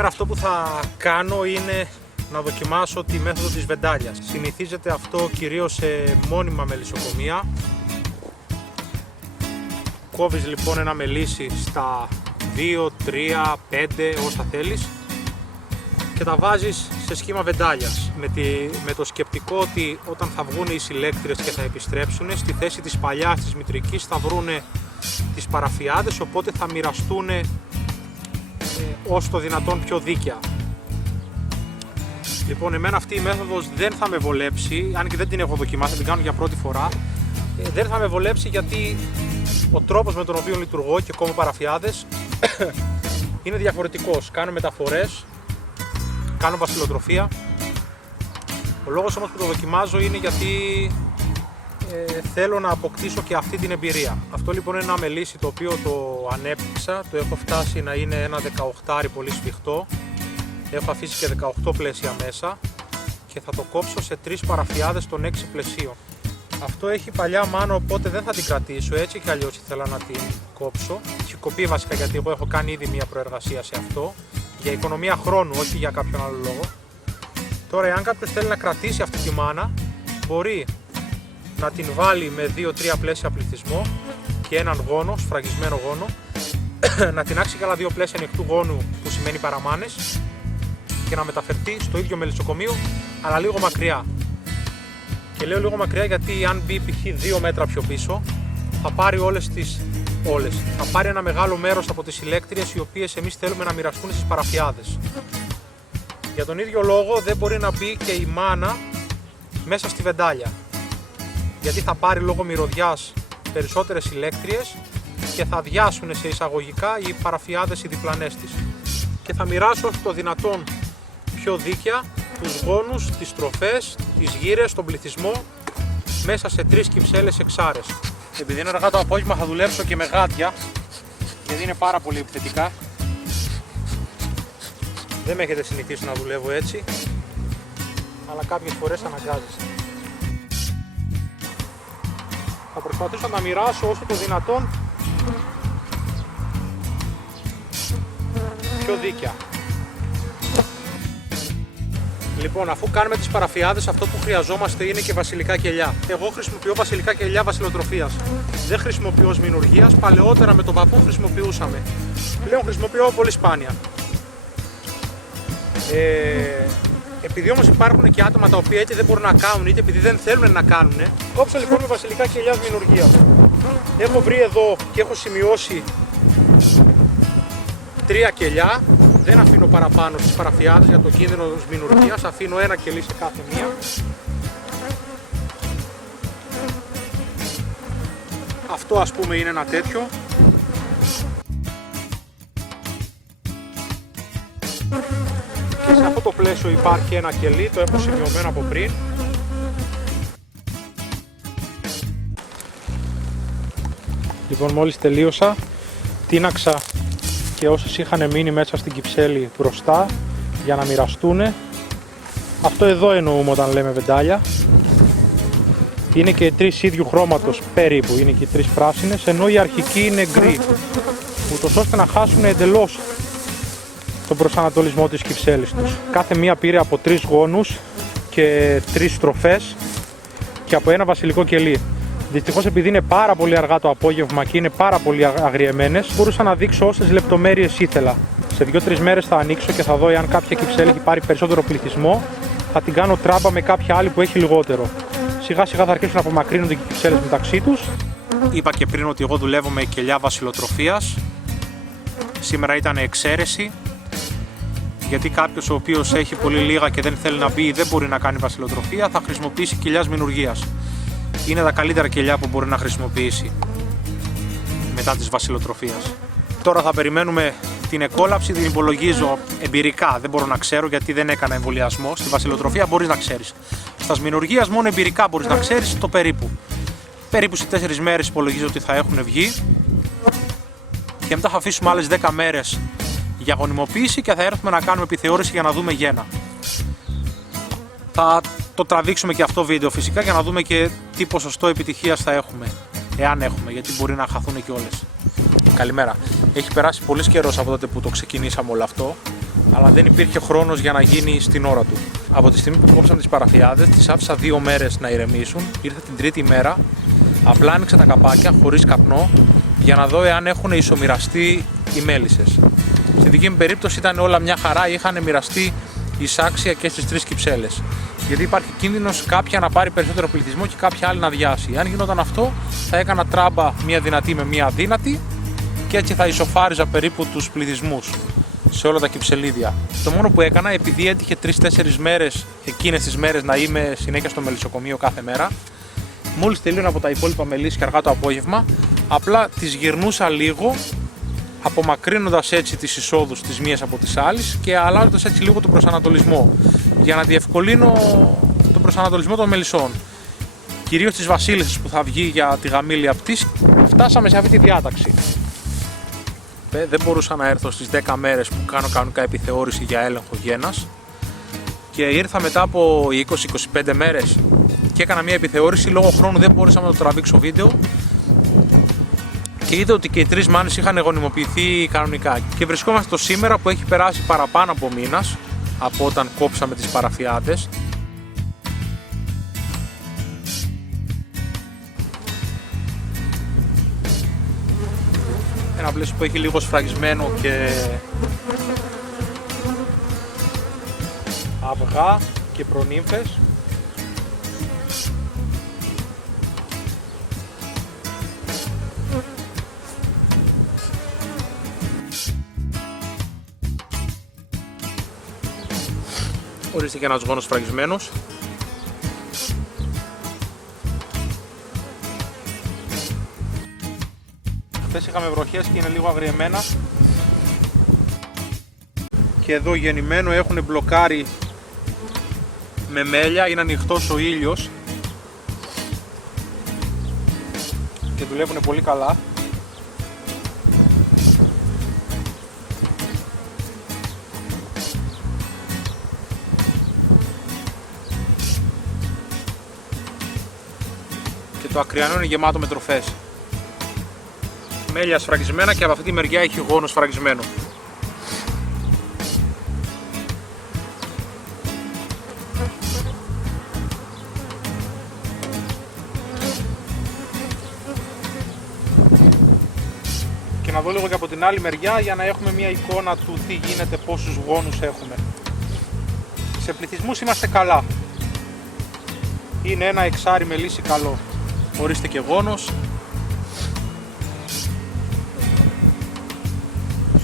Σήμερα αυτό που θα κάνω είναι να δοκιμάσω τη μέθοδο της βεντάλιας. Συνηθίζεται αυτό κυρίως σε μόνιμα μελισσοκομεία. Κόβεις λοιπόν ένα μελίσι στα 2, 3, 5 όσα θέλεις και τα βάζεις σε σχήμα βεντάλιας με το σκεπτικό ότι όταν θα βγουν οι συλλέκτριες και θα επιστρέψουν, στη θέση της παλιάς της μητρικής θα βρούνε τις παραφιάδες, οπότε θα μοιραστούν όσο το δυνατόν πιο δίκαια. Λοιπόν, εμένα αυτή η μέθοδος δεν θα με βολέψει, αν και δεν την έχω δοκιμάσει, την κάνω για πρώτη φορά. Δεν θα με βολέψει γιατί ο τρόπος με τον οποίο λειτουργώ και κόβω παραφιάδες είναι διαφορετικός. Κάνω μεταφορές, κάνω βασιλοτροφία. Ο λόγος όμως που το δοκιμάζω είναι γιατί θέλω να αποκτήσω και αυτή την εμπειρία. Αυτό λοιπόν είναι ένα μελίσι το οποίο το ανέπτυξα, το έχω φτάσει να είναι ένα 18 πολύ σφιχτό. Έχω αφήσει και 18 πλαίσια μέσα και θα το κόψω σε 3 παραφιάδες των 6 πλαισίων. Αυτό έχει παλιά μάνα, οπότε δεν θα την κρατήσω, έτσι κι αλλιώς ήθελα να την κόψω. Έχει κοπεί βασικά γιατί εγώ έχω κάνει ήδη μια προεργασία σε αυτό, για οικονομία χρόνου, όχι για κάποιον άλλο λόγο. Τώρα, εάν κάποιος θέλει να κρατήσει αυτή τη μάνα, μπορεί να την βάλει με 2-3 πλαίσια πληθυσμό και έναν γόνο, σφραγισμένο γόνο, να την άξει και άλλα 2 πλαίσια ανοιχτού γόνου, που σημαίνει παραμάνες, και να μεταφερθεί στο ίδιο μελισσοκομείο, αλλά λίγο μακριά. Και λέω λίγο μακριά γιατί αν μπει π.χ. 2 μέτρα πιο πίσω, θα πάρει θα πάρει ένα μεγάλο μέρος από τις συλλέκτριες, οι οποίες εμείς θέλουμε να μοιραστούν στις παραφιάδες. Για τον ίδιο λόγο δεν μπορεί να μπει και η μάνα μέσα στη βεντάλια, γιατί θα πάρει λόγω μυρωδιάς περισσότερες συλλέκτριες και θα αδειάσουν σε εισαγωγικά οι παραφιάδες οι διπλανές της. Και θα μοιράσω όσο το δυνατόν πιο δίκαια τους γόνους, τις τροφές, τις γύρες, τον πληθυσμό μέσα σε 3 κυψέλες εξάρες. Επειδή είναι αργά το απόγευμα θα δουλέψω και με γάτια, γιατί είναι πάρα πολύ επιθετικά. Δεν με έχετε συνηθίσει να δουλεύω έτσι, αλλά κάποιες φορές αναγκάζεστε. Θα προσπαθήσω να μοιράσω όσο το δυνατόν πιο δίκαια. Λοιπόν, αφού κάνουμε τις παραφιάδες, αυτό που χρειαζόμαστε είναι και βασιλικά κελιά. Εγώ χρησιμοποιώ βασιλικά κελιά βασιλοτροφίας. Δεν χρησιμοποιώ ως μηνουργίας. Παλαιότερα με τον παππού χρησιμοποιούσαμε. Πλέον χρησιμοποιώ πολύ σπάνια. Επειδή όμως υπάρχουν και άτομα τα οποία είτε δεν μπορούν να κάνουν, είτε επειδή δεν θέλουν να κάνουν, κόψα λοιπόν με βασιλικά κελιά μηνουργίας. Έχω βρει εδώ και έχω σημειώσει 3 κελιά. Δεν αφήνω παραπάνω στις παραφιάδες για το κίνδυνο της μηνουργίας, αφήνω ένα κελί σε κάθε μία. Αυτό ας πούμε είναι ένα τέτοιο. Και σε αυτό το πλαίσιο υπάρχει ένα κελί, το έχω σημειωμένο από πριν. Λοιπόν, μόλις τελείωσα, τίναξα και όσες είχαν μείνει μέσα στην κυψέλη μπροστά για να μοιραστούν. Αυτό εδώ εννοούμε όταν λέμε βεντάλια. Είναι και 3 ίδιου χρώματος περίπου, είναι και 3 πράσινες, ενώ η αρχική είναι γκρι, ούτως ώστε να χάσουν εντελώς τον προσανατολισμό της κυψέλης τους. Κάθε μία πήρε από 3 γόνους και 3 στροφές και από ένα βασιλικό κελί. Δυστυχώς, επειδή είναι πάρα πολύ αργά το απόγευμα και είναι πάρα πολύ αγριεμένες, μπορούσα να δείξω όσες λεπτομέρειες ήθελα. Σε 2-3 μέρες θα ανοίξω και θα δω εάν κάποια κυψέλη έχει πάρει περισσότερο πληθυσμό, θα την κάνω τράμπα με κάποια άλλη που έχει λιγότερο. Σιγά σιγά θα αρχίσουν να απομακρύνονται οι κυψέλες μεταξύ τους. Είπα και πριν ότι εγώ δουλεύω με κελιά βασιλοτροφίας. Σήμερα ήταν εξαίρεση, γιατί κάποιος ο οποίος έχει πολύ λίγα και δεν θέλει να μπει ή δεν μπορεί να κάνει βασιλοτροφία, θα χρησιμοποιήσει κελιά μηνουργίας. Είναι τα καλύτερα κελιά που μπορεί να χρησιμοποιήσει μετά της βασιλοτροφίας. Τώρα θα περιμένουμε την εκόλαψη, την υπολογίζω εμπειρικά, δεν μπορώ να ξέρω γιατί δεν έκανα εμβολιασμό. Στη βασιλοτροφία μπορείς να ξέρεις. Στα μηνουργίας μόνο εμπειρικά μπορείς να ξέρεις το περίπου. Περίπου σε 4 μέρες υπολογίζω ότι θα έχουν βγει και μετά θα αφήσουμε άλλες 10 μέρες για γονιμοποίηση και θα έρθουμε να κάνουμε επιθεώρηση για να δούμε γένα. Θα το τραβήξουμε και αυτό βίντεο φυσικά για να δούμε και τι ποσοστό επιτυχίας θα έχουμε, εάν έχουμε, γιατί μπορεί να χαθούν και όλες. Καλημέρα. Έχει περάσει πολύς καιρός από τότε που το ξεκινήσαμε όλο αυτό. αλλά δεν υπήρχε χρόνος για να γίνει στην ώρα του. Από τη στιγμή που κόψαμε τις παραφιάδες, τις άφησα 2 μέρες να ηρεμήσουν. Ήρθα την τρίτη μέρα, απλά άνοιξα τα καπάκια χωρίς καπνό για να δω εάν έχουν ισομοιραστεί οι μέλισσες. Στη δική μου περίπτωση ήταν όλα μια χαρά, είχαν μοιραστεί εισάξια και στις 3 κυψέλες. Γιατί υπάρχει κίνδυνος κάποια να πάρει περισσότερο πληθυσμό και κάποια άλλη να διάσει. Αν γινόταν αυτό, θα έκανα τράμπα μία δυνατή με μία αδύνατη και έτσι θα ισοφάριζα περίπου τους πληθυσμούς σε όλα τα κυψελίδια. Το μόνο που έκανα, επειδή έτυχε 3-4 μέρες εκείνες τις μέρες να είμαι συνέχεια στο μελισσοκομείο κάθε μέρα, μόλις τελείωνα από τα υπόλοιπα μελίσια αργά το απόγευμα, απλά τις γυρνούσα λίγο, απομακρύνοντας έτσι τις εισόδους τις μίας από τις άλλες και αλλάζοντας έτσι λίγο τον προσανατολισμό για να διευκολύνω τον προσανατολισμό των μελισσών. Κυρίως τις βασίλισσες που θα βγει για τη γαμήλια πτήση. Φτάσαμε σε αυτή τη διάταξη. Δεν μπορούσα να έρθω στις 10 μέρες που κάνω κανονικά επιθεώρηση για έλεγχο γένας και ήρθα μετά από 20-25 μέρες και έκανα μια επιθεώρηση. Λόγω χρόνου δεν μπορούσα να το τραβήξω βίντεο και είδα ότι και οι 3 μάνες είχαν γονιμοποιηθεί κανονικά. Και βρισκόμαστε το σήμερα που έχει περάσει παραπάνω από μήνας από όταν κόψαμε τις παραφιάδες. Ένα πλαίσιο που έχει λίγο σφραγισμένο και αυγά και προνύμφες. Ορίστε και ένας γόνος σφραγισμένος. Χθες είχαμε βροχές και είναι λίγο αγριεμένα. Και εδώ γεννημένο έχουν μπλοκάρει με μέλια, είναι ανοιχτός ο ήλιος και δουλεύουν πολύ καλά. Και το ακριανό είναι γεμάτο με τροφές. Μέλια σφραγισμένα και από αυτή τη μεριά έχει γόνο σφραγισμένο. Και να δω λίγο και από την άλλη μεριά για να έχουμε μια εικόνα του τι γίνεται, πόσους γόνους έχουμε. Σε πληθυσμούς είμαστε καλά. Είναι ένα εξάρι μελίσι καλό. Ορίστε και γόνος.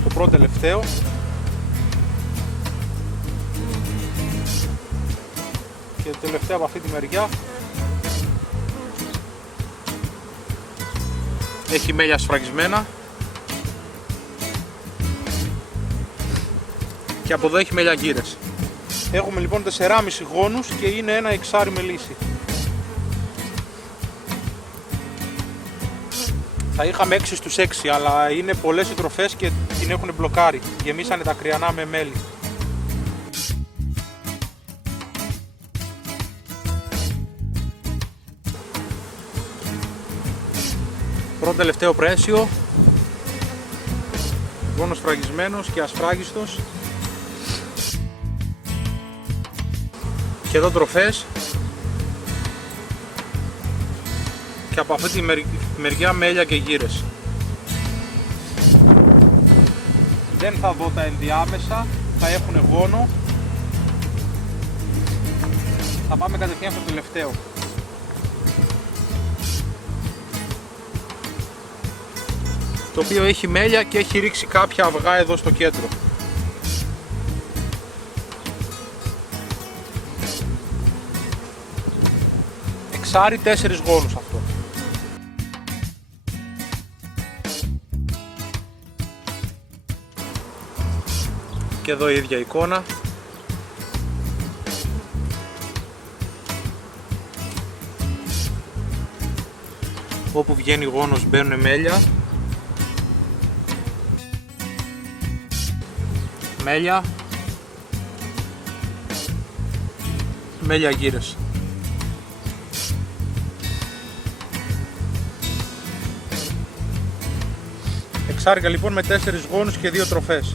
Στο πρώτο τελευταίο. Και το τελευταίο από αυτή τη μεριά. Έχει μέλια σφραγισμένα. Και από εδώ έχει μέλια γύρες. Έχουμε λοιπόν 4,5 γόνους και είναι ένα εξάρι μελίσι. Θα είχαμε 6 στους 6, αλλά είναι πολλές οι τροφές και την έχουν μπλοκάρει. Γεμίσανε τα κρυανά με μέλι. Πρώτο τελευταίο πρέσιο. Γόνος φραγισμένος και ασφράγιστος. Και εδώ τροφές. Και από αυτή τη μεριά μέλια και γύρες. Δεν θα δω τα ενδιάμεσα, θα έχουν γόνο. Θα πάμε κατευθείαν στο τελευταίο. Το οποίο έχει μέλια και έχει ρίξει κάποια αυγά εδώ στο κέντρο. Εξάρι 4 γόνους αυτό. Και εδώ η ίδια εικόνα. Όπου βγαίνει γόνος μπαίνουν μέλια. Μέλια. Μέλια γύρες. Εξάρικα λοιπόν με 4 γόνους και 2 τροφές.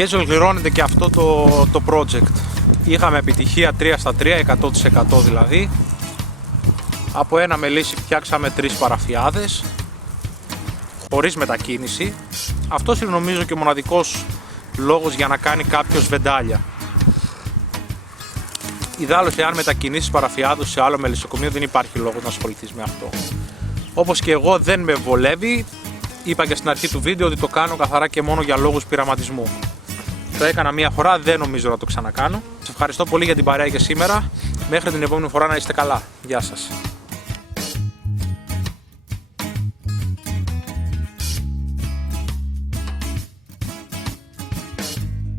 Και έτσι ολοκληρώνεται και αυτό το project. Είχαμε επιτυχία 3 στα 3, 100% δηλαδή. Από ένα μελίσι φτιάξαμε 3 παραφιάδες, χωρίς μετακίνηση. Αυτός είναι νομίζω και ο μοναδικός λόγος για να κάνει κάποιος βεντάλια. Ιδάλλως, εάν μετακινήσεις παραφιάδους σε άλλο μελισσοκομείο, δεν υπάρχει λόγος να ασχοληθείς με αυτό. Όπως και εγώ δεν με βολεύει, είπα και στην αρχή του βίντεο ότι το κάνω καθαρά και μόνο για λόγους πειραματισμού. Το έκανα μία φορά, δεν νομίζω να το ξανακάνω. Σας ευχαριστώ πολύ για την παρέα και σήμερα. Μέχρι την επόμενη φορά να είστε καλά. Γεια σας.